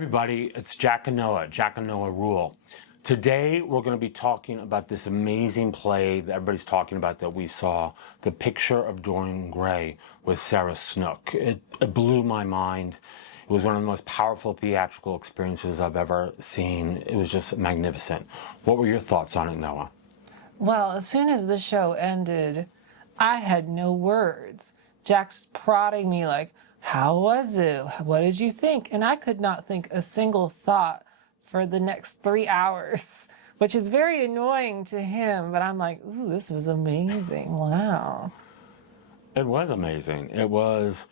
everybody, it's Jack and Noah Rule. Today we're going to be talking about this amazing play that everybody's talking about that we saw, The Picture of Dorian Gray with Sarah Snook. It blew my mind. It was one of the most powerful theatrical experiences I've ever seen. It was just magnificent. What were your thoughts on it, Noah? Well, as soon as the show ended, I had no words. Jack's prodding me like, how was it? What did you think? And I could not think a single thought for the next 3 hours, which is very annoying to him. But I'm like, ooh, this was amazing. Wow. It was amazing. It was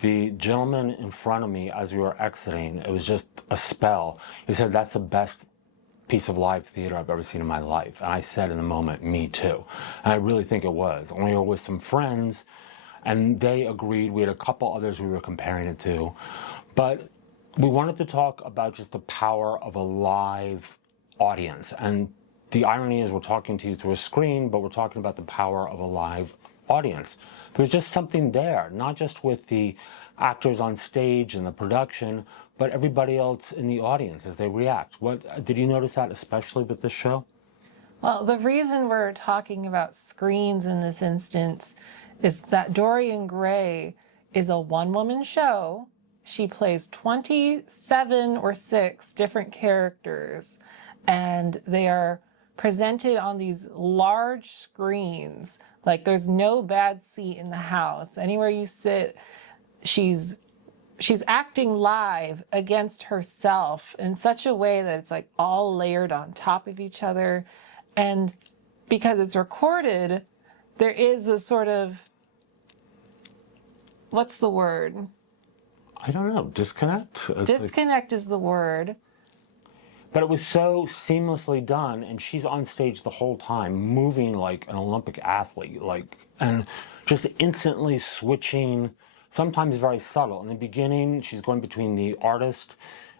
the gentleman in front of me as we were exiting. It was just a spell. He said, that's the best piece of live theater I've ever seen in my life. And I said in the moment, me too. And I really think it was. And we were with some friends, and they agreed. We had a couple others we were comparing it to. But we wanted to talk about just the power of a live audience. And the irony is we're talking to you through a screen, but we're talking about the power of a live audience. There's just something there, not just with the actors on stage and the production, but everybody else in the audience as they react. What did you notice that especially with this show? Well, the reason we're talking about screens in this instance is that Dorian Gray is a one-woman show. She plays 27 or 6 different characters, and they are presented on these large screens. Like, there's no bad seat in the house. Anywhere you sit, she's acting live against herself in such a way that it's like all layered on top of each other. And because it's recorded, there is a sort of, what's the word? I don't know, disconnect? Disconnect is the word. But it was so seamlessly done, and she's on stage the whole time, moving like an Olympic athlete, and just instantly switching, sometimes very subtle. In the beginning, she's going between the artist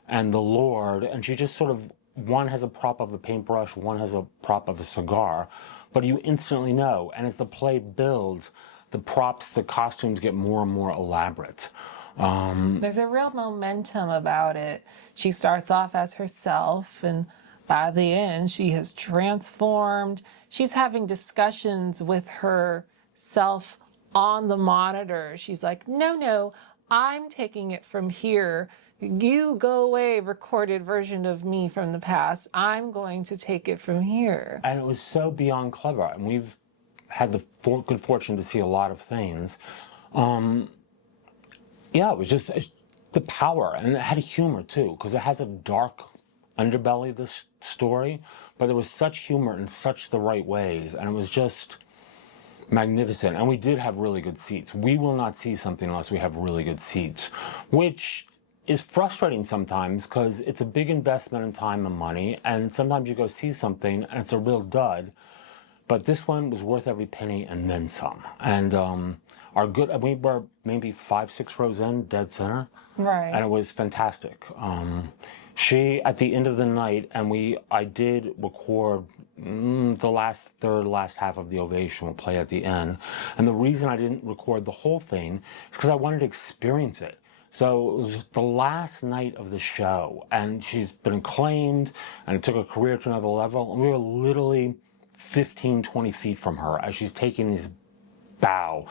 and the Lord, and she just sort of, one has a prop of a paintbrush, one has a prop of a cigar, but you instantly know. And as the play builds, the props, the costumes get more and more elaborate. There's a real momentum about it. She starts off as herself, and by the end, she has transformed. She's having discussions with herself on the monitor. She's like, no, I'm taking it from here. You go away, recorded version of me from the past. I'm going to take it from here. And it was so beyond clever. And we've had the good fortune to see a lot of things. Yeah, it was just the power, and it had humor too, because it has a dark underbelly, this story, but there was such humor in such the right ways, and it was just magnificent. And we did have really good seats. We will not see something unless we have really good seats, which is frustrating sometimes because it's a big investment in time and money, and sometimes you go see something and it's a real dud. But this one was worth every penny and then some. And we were maybe 5-6 rows in, dead center. Right. And it was fantastic. She, at the end of the night, and I did record the last half of the ovation will play at the end. And the reason I didn't record the whole thing is because I wanted to experience it. So it was the last night of the show, and she's been acclaimed, and it took her career to another level, and we were literally 15, 20 feet from her as she's taking this bow.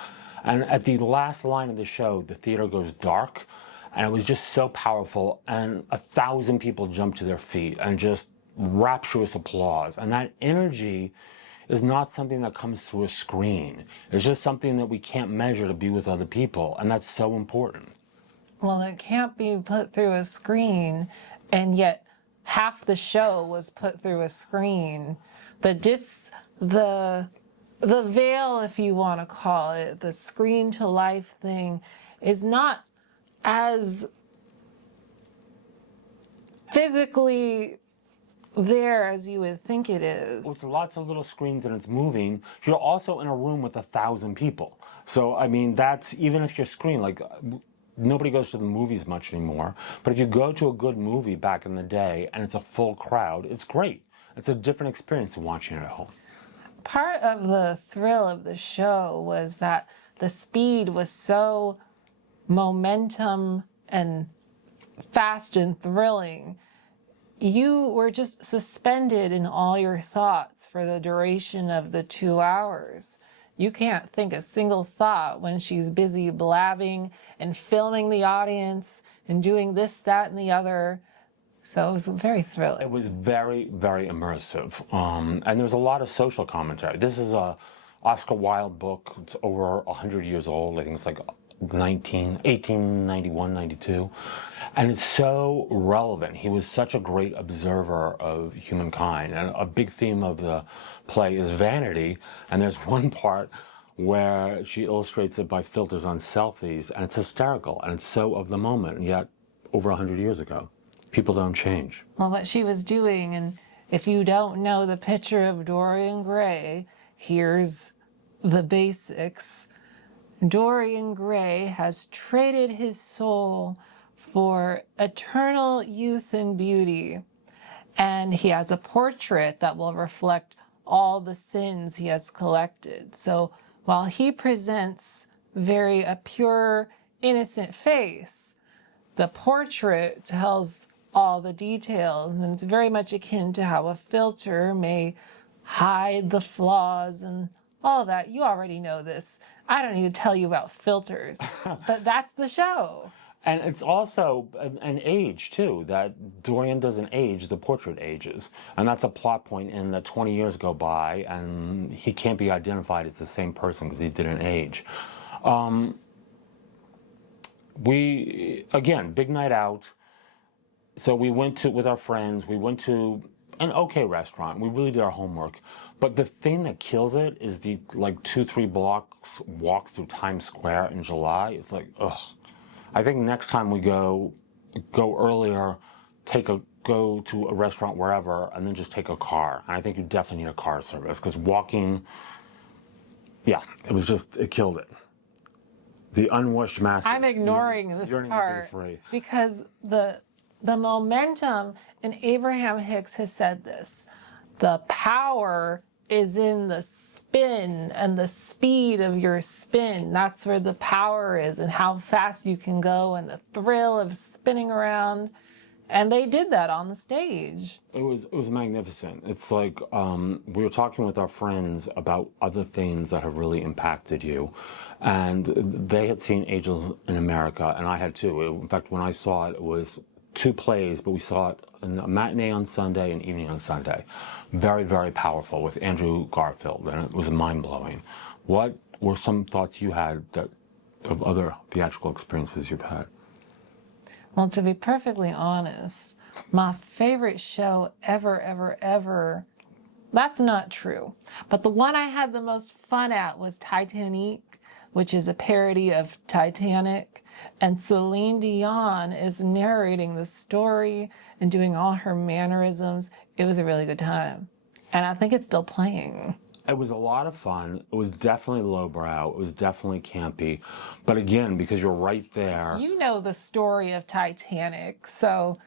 And at the last line of the show, the theater goes dark, and it was just so powerful, and 1,000 people jumped to their feet, and just rapturous applause. And that energy is not something that comes through a screen. It's just something that we can't measure to be with other people, and that's so important. Well, it can't be put through a screen, and yet half the show was put through a screen. The veil, if you want to call it, the screen to life thing is not as physically there as you would think it is. Well, it's lots of little screens and it's moving. You're also in a room with 1,000 people. So, I mean, that's, even if your screen, nobody goes to the movies much anymore. But if you go to a good movie back in the day and it's a full crowd, it's great. It's a different experience than watching it at home. Part of the thrill of the show was that the speed was so momentum and fast and thrilling. You were just suspended in all your thoughts for the duration of the 2 hours. You can't think a single thought when she's busy blabbing and filming the audience and doing this, that, and the other. So it was very thrilling. It was very, very immersive. And there was a lot of social commentary. This is a Oscar Wilde book. It's over 100 years old. I think it's like 1891, 92. And it's so relevant. He was such a great observer of humankind. And a big theme of the play is vanity. And there's one part where she illustrates it by filters on selfies. And it's hysterical. And it's so of the moment. And yet, over 100 years ago, people don't change. Well, what she was doing, and if you don't know the picture of Dorian Gray, here's the basics. Dorian Gray has traded his soul for eternal youth and beauty. And he has a portrait that will reflect all the sins he has collected. So while he presents a pure, innocent face, the portrait tells all the details, and it's very much akin to how a filter may hide the flaws and all that. You already know this. I don't need to tell you about filters, but that's the show. And it's also an age, too, that Dorian doesn't age, the portrait ages. And that's a plot point in that 20 years go by, and he can't be identified as the same person because he didn't age. Again, big night out. So we went with our friends, we went to an okay restaurant. We really did our homework. But the thing that kills it is the 2-3 blocks walk through Times Square in July. It's like, ugh. I think next time we go earlier, go to a restaurant wherever, and then just take a car. And I think you definitely need a car service, because walking, it killed it. The unwashed masses. I'm ignoring this part because the momentum, and Abraham Hicks has said this, the power is in the spin and the speed of your spin. That's where the power is, and how fast you can go, and the thrill of spinning around. And they did that on the stage. It was magnificent. It's like we were talking with our friends about other things that have really impacted you. And they had seen Angels in America, and I had too. In fact, when I saw it, it was 2 plays, but we saw it in a matinee on Sunday and evening on Sunday. Very, very powerful with Andrew Garfield, and it was mind-blowing. What were some thoughts you had of other theatrical experiences you've had? Well, to be perfectly honest, my favorite show ever, that's not true. But the one I had the most fun at was Titanic, which is a parody of Titanic. And Celine Dion is narrating the story and doing all her mannerisms. It was a really good time. And I think it's still playing. It was a lot of fun. It was definitely lowbrow. It was definitely campy. But again, because you're right there. You know the story of Titanic, so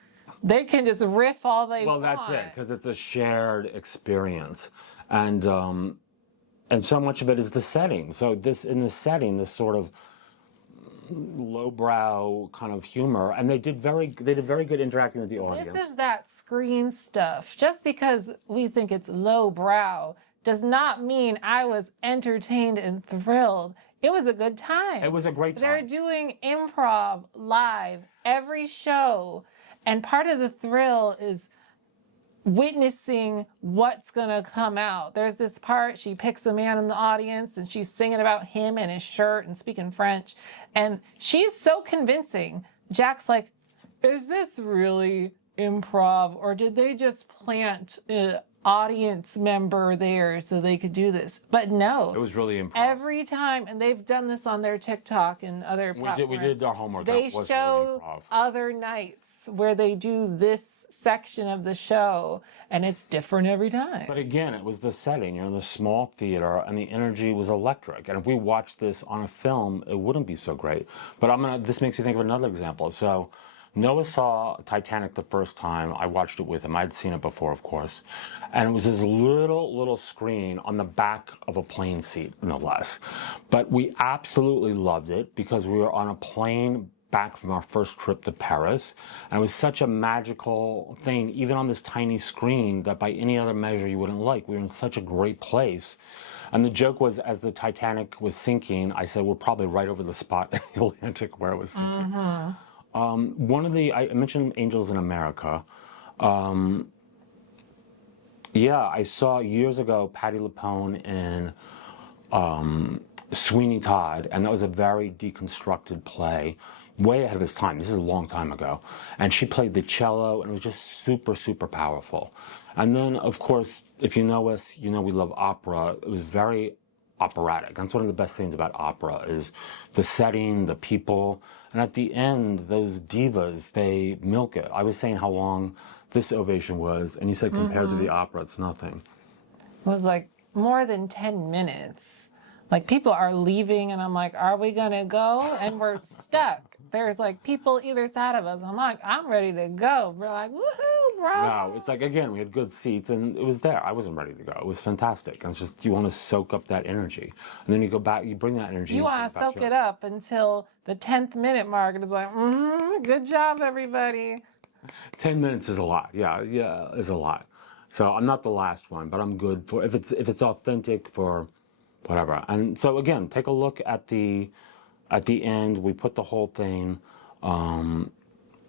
they can just riff all they want. Well, that's it, because it's a shared experience. And so much of it is the setting. So in the setting, this sort of lowbrow kind of humor, and they did very good interacting with the audience. This is that screen stuff. Just because we think it's lowbrow does not mean I was entertained and thrilled. It was a good time. It was a great time. They're doing improv live every show, and part of the thrill is witnessing what's gonna come out. There's this part, she picks a man in the audience and she's singing about him and his shirt and speaking French, and she's so convincing. Jack's like, is this really improv, or did they just plant an audience member there so they could do this? But no. It was really improv. Every time, and they've done this on their TikTok and other platforms. We did our homework. They that was show really improv. other nights where they do this section of the show, and it's different every time. But again, it was the setting. You're in the small theater, and the energy was electric. And if we watched this on a film, it wouldn't be so great. But this makes me think of another example. So Noah saw Titanic the first time. I watched it with him. I'd seen it before, of course. And it was this little screen on the back of a plane seat, no less. But we absolutely loved it because we were on a plane back from our first trip to Paris. And it was such a magical thing, even on this tiny screen, that by any other measure you wouldn't like. We were in such a great place. And the joke was, as the Titanic was sinking, I said, we're probably right over the spot in the Atlantic where it was sinking. I mentioned Angels in America. Yeah, I saw years ago Patti LuPone in Sweeney Todd, and that was a very deconstructed play, way ahead of its time. This is a long time ago. And she played the cello, and it was just super, super powerful. And then, of course, if you know us, you know we love opera. It was very operatic. That's one of the best things about opera, is the setting, the people, and at the end, those divas, they milk it. I was saying how long this ovation was, and you said compared to the opera, it's nothing. It was like more than 10 minutes. Like, people are leaving, and I'm like, are we gonna go? And we're stuck. There's like people either side of us. I'm like, I'm ready to go. We're like, woohoo, bro. No, it's like, again, we had good seats, and it was there. I wasn't ready to go. It was fantastic. And it's just, you want to soak up that energy. And then you go back, you bring that energy. You want to soak it up until the 10th minute mark, and it's like, good job, everybody. 10 minutes is a lot. Yeah, is a lot. So I'm not the last one, but I'm good for, if it's authentic, for whatever. And so again, take a look at the end. We put the whole thing,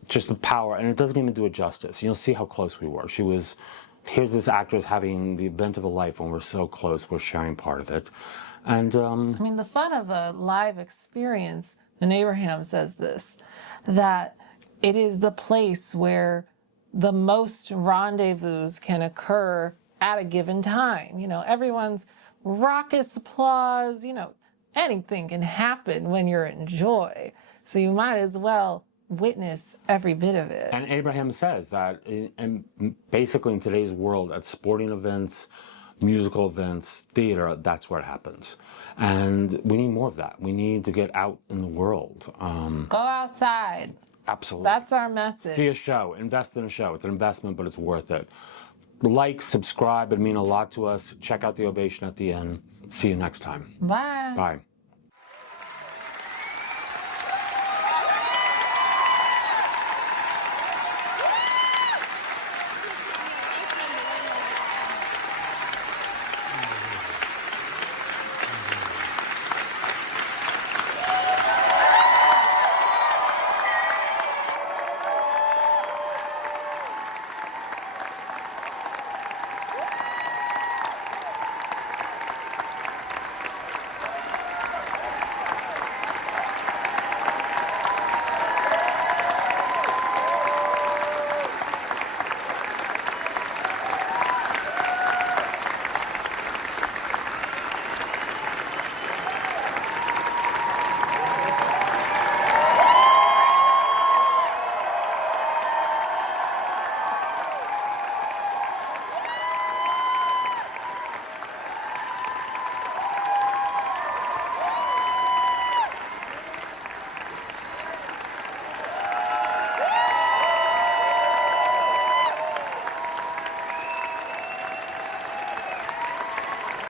just the power, and it doesn't even do it justice. You'll see how close we were. Here's this actress having the event of a life, when we're so close, we're sharing part of it. And I mean, the fun of a live experience, and Abraham says this, that it is the place where the most rendezvous can occur at a given time. You know, everyone's raucous applause, you know, anything can happen when you're in joy. So you might as well witness every bit of it. And Abraham says that, and basically in today's world, at sporting events, musical events, theater, that's where it happens. And we need more of that. We need to get out in the world. Go outside. Absolutely. That's our message. See a show, invest in a show. It's an investment, but it's worth it. Like, subscribe, it'd mean a lot to us. Check out the ovation at the end. See you next time. Bye. Bye.